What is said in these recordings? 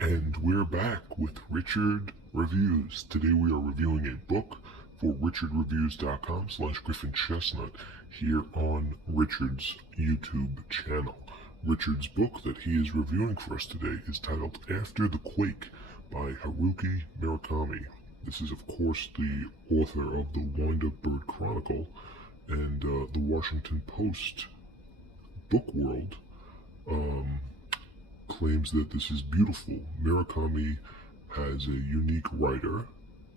And we're back with Richard Reviews. Today we are reviewing a book for richardreviews.com/Griffin Chestnut here on Richard's YouTube channel. Richard's book that he is reviewing for us today is titled After the Quake by Haruki Murakami. This is, of course, the author of the Wind-Up Bird Chronicle and the Washington Post book world. Claims that this is beautiful. Murakami has a unique writer.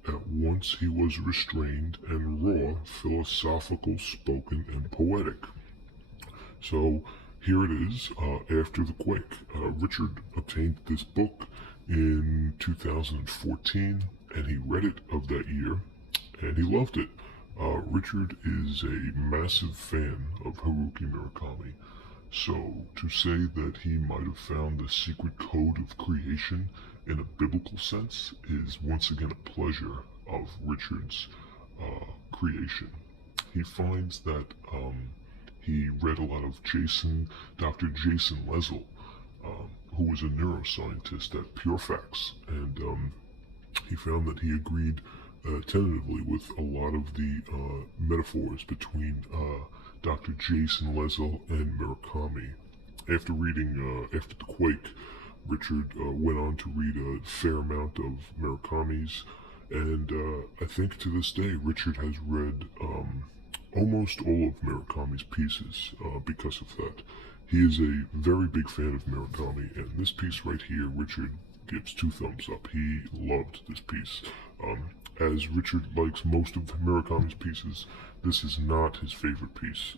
At once he was restrained and raw, philosophical, spoken, and poetic. So here it is, After the Quake. Richard obtained this book in 2014, and he read it of that year, and he loved it. Richard is a massive fan of Haruki Murakami. So, to say that he might have found the secret code of creation in a biblical sense is once again a pleasure of Richard's creation. He finds that he read a lot of Dr. Jason Lesel, who was a neuroscientist at PureFacts, and he found that he agreed tentatively with a lot of the metaphors between Dr. Jason Lesel and Murakami. After reading After the Quake, Richard went on to read a fair amount of Murakami's, and I think to this day Richard has read almost all of Murakami's pieces because of that. He is a very big fan of Murakami, and this piece right here, Richard gives 2 thumbs up. He loved this piece. As Richard likes most of Murakami's pieces, this is not his favorite piece.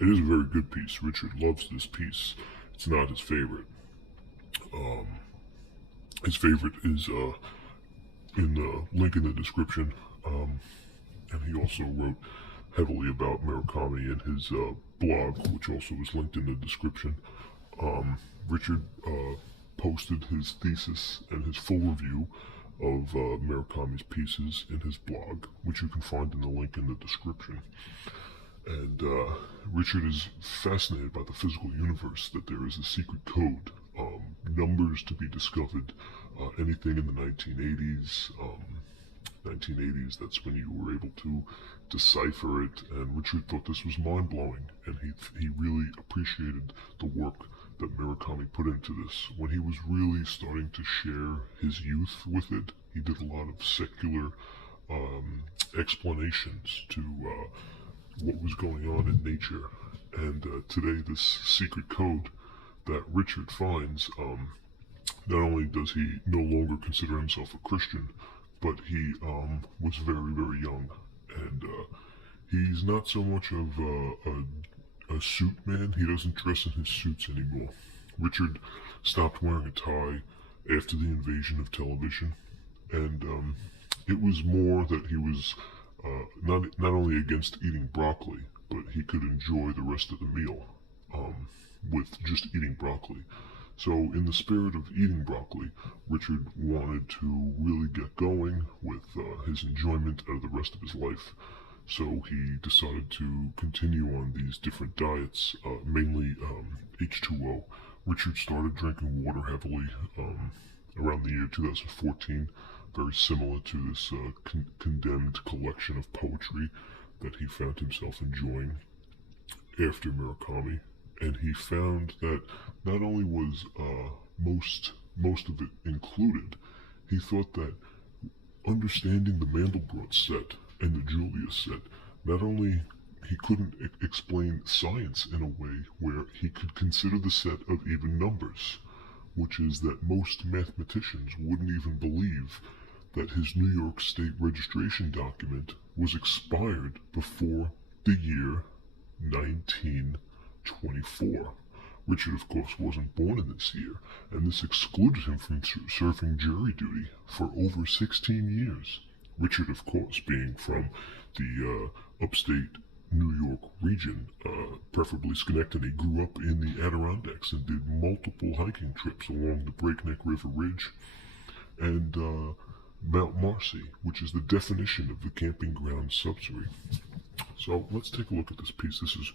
It is a very good piece. Richard loves this piece. It's not his favorite. His favorite is in the link in the description, and he also wrote heavily about Murakami in his blog, which also is linked in the description. Richard posted his thesis and his full review of Murakami's pieces in his blog, which you can find in the link in the description. And Richard is fascinated by the physical universe, that there is a secret code, numbers to be discovered, anything in the 1980s. 1980s, that's when you were able to decipher it, and Richard thought this was mind-blowing, and he really appreciated the work that Murakami put into this. When he was really starting to share his youth with it, he did a lot of secular explanations to what was going on in nature. And today, this secret code that Richard finds, not only does he no longer consider himself a Christian, but he was very, very young, and he's not so much of a suit man. He doesn't dress in his suits anymore. Richard stopped wearing a tie after the invasion of television, and it was more that he was not only against eating broccoli, but he could enjoy the rest of the meal with just eating broccoli. So in the spirit of eating broccoli, Richard wanted to really get going with his enjoyment of the rest of his life. So he decided to continue on these different diets, mainly H2O. Richard started drinking water heavily around the year 2014, very similar to this condemned collection of poetry that he found himself enjoying after Murakami. And he found that not only was most of it included, he thought that understanding the Mandelbrot set and the Julius set, not only he couldn't explain science in a way where he could consider the set of even numbers, which is that most mathematicians wouldn't even believe that his New York State registration document was expired before the year 1924. Richard, of course, wasn't born in this year, and this excluded him from serving jury duty for over 16 years. Richard, of course, being from the upstate New York region, preferably Schenectady, grew up in the Adirondacks and did multiple hiking trips along the Breakneck River Ridge and Mount Marcy, which is the definition of the camping ground subsidy. So let's take a look at this piece. This is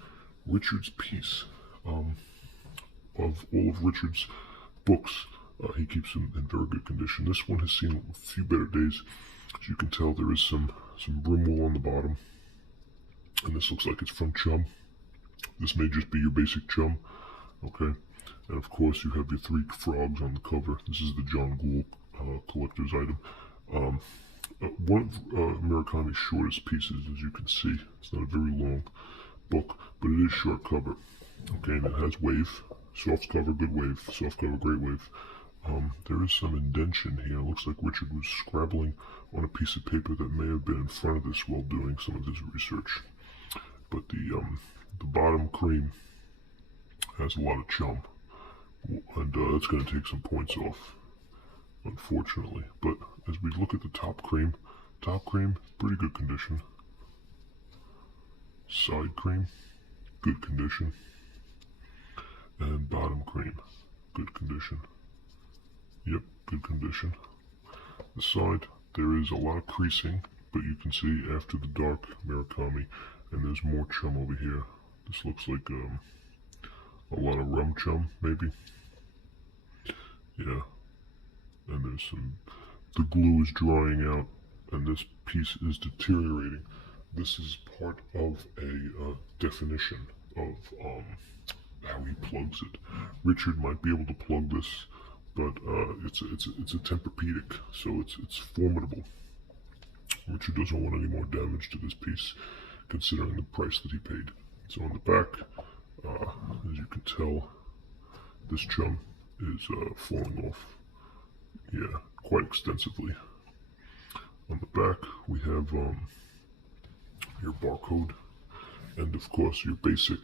Richard's piece. Of all of Richard's books, He keeps them in very good condition. This one has seen a few better days. As you can tell, there is some brimwool on the bottom, and this looks like it's from chum. This may just be your basic chum, okay? And of course, you have your 3 frogs on the cover. This is the John Gould collector's item. One of Murakami's shortest pieces, as you can see. It's not a very long book, but it is short cover. Okay, and it has wave, soft cover, good wave, soft cover, great wave. There is some indentation here. It looks like Richard was scribbling on a piece of paper that may have been in front of this while doing some of his research. But the bottom cream has a lot of chum, and that's going to take some points off, unfortunately. But as we look at the top cream, pretty good condition. Side cream, good condition. And bottom cream, good condition. Yep, good condition. The side, there is a lot of creasing, but you can see after the dark Murakami, and there's more chum over here. This looks like a lot of rum chum, maybe. Yeah, and there's the glue is drying out, and this piece is deteriorating. This is part of a definition of how he plugs it. Richard might be able to plug this, but it's a Tempur-Pedic, so it's formidable. Richard doesn't want any more damage to this piece, considering the price that he paid. So on the back, as you can tell, this chum is falling off, yeah, quite extensively. On the back, we have your barcode, and of course your basic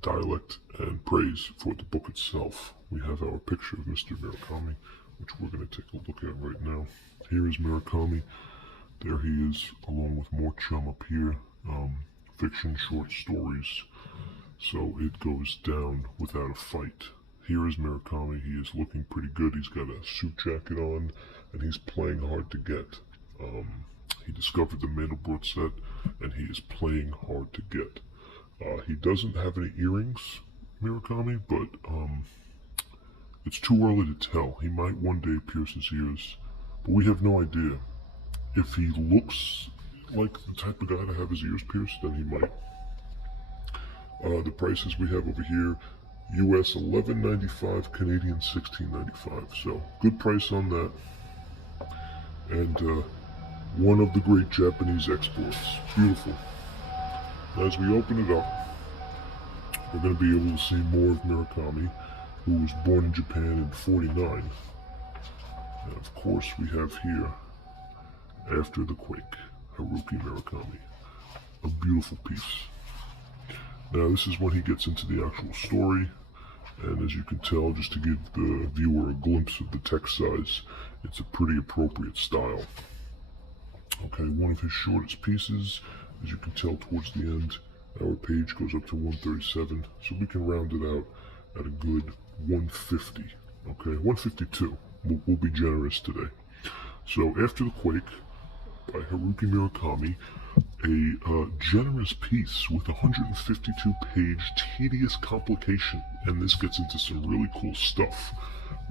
dialect and praise for the book itself. We have our picture of Mr. Murakami, which we're going to take a look at right now. Here is Murakami. There he is, along with more chum up here. Fiction, short stories. So it goes down without a fight. Here is Murakami. He is looking pretty good. He's got a suit jacket on, and he's playing hard to get. He discovered the Mandelbrot set, and he is playing hard to get. He doesn't have any earrings, Murakami, but it's too early to tell. He might one day pierce his ears, but we have no idea. If he looks like the type of guy to have his ears pierced, then he might. The prices we have over here, US $11.95, Canadian $16.95. So good price on that. And one of the great Japanese exports. Beautiful. As we open it up, we're going to be able to see more of Murakami, who was born in Japan in '49. And of course we have here, After the Quake, Haruki Murakami. A beautiful piece. Now this is when he gets into the actual story, and as you can tell, just to give the viewer a glimpse of the text size, it's a pretty appropriate style. Okay, one of his shortest pieces, as you can tell towards the end, our page goes up to 137, so we can round it out at a good 150. Okay, 152. We'll be generous today. So, After the Quake, by Haruki Murakami, a generous piece with 152-page tedious complication, and this gets into some really cool stuff.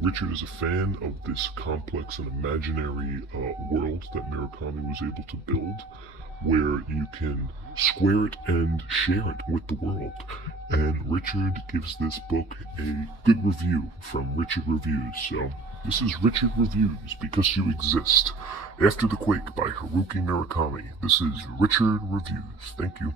Richard is a fan of this complex and imaginary world that Murakami was able to build, where you can square it and share it with the world. And Richard gives this book a good review from Richard Reviews. So this is Richard Reviews, because you exist. After the Quake by Haruki Murakami. This is Richard Reviews. Thank you.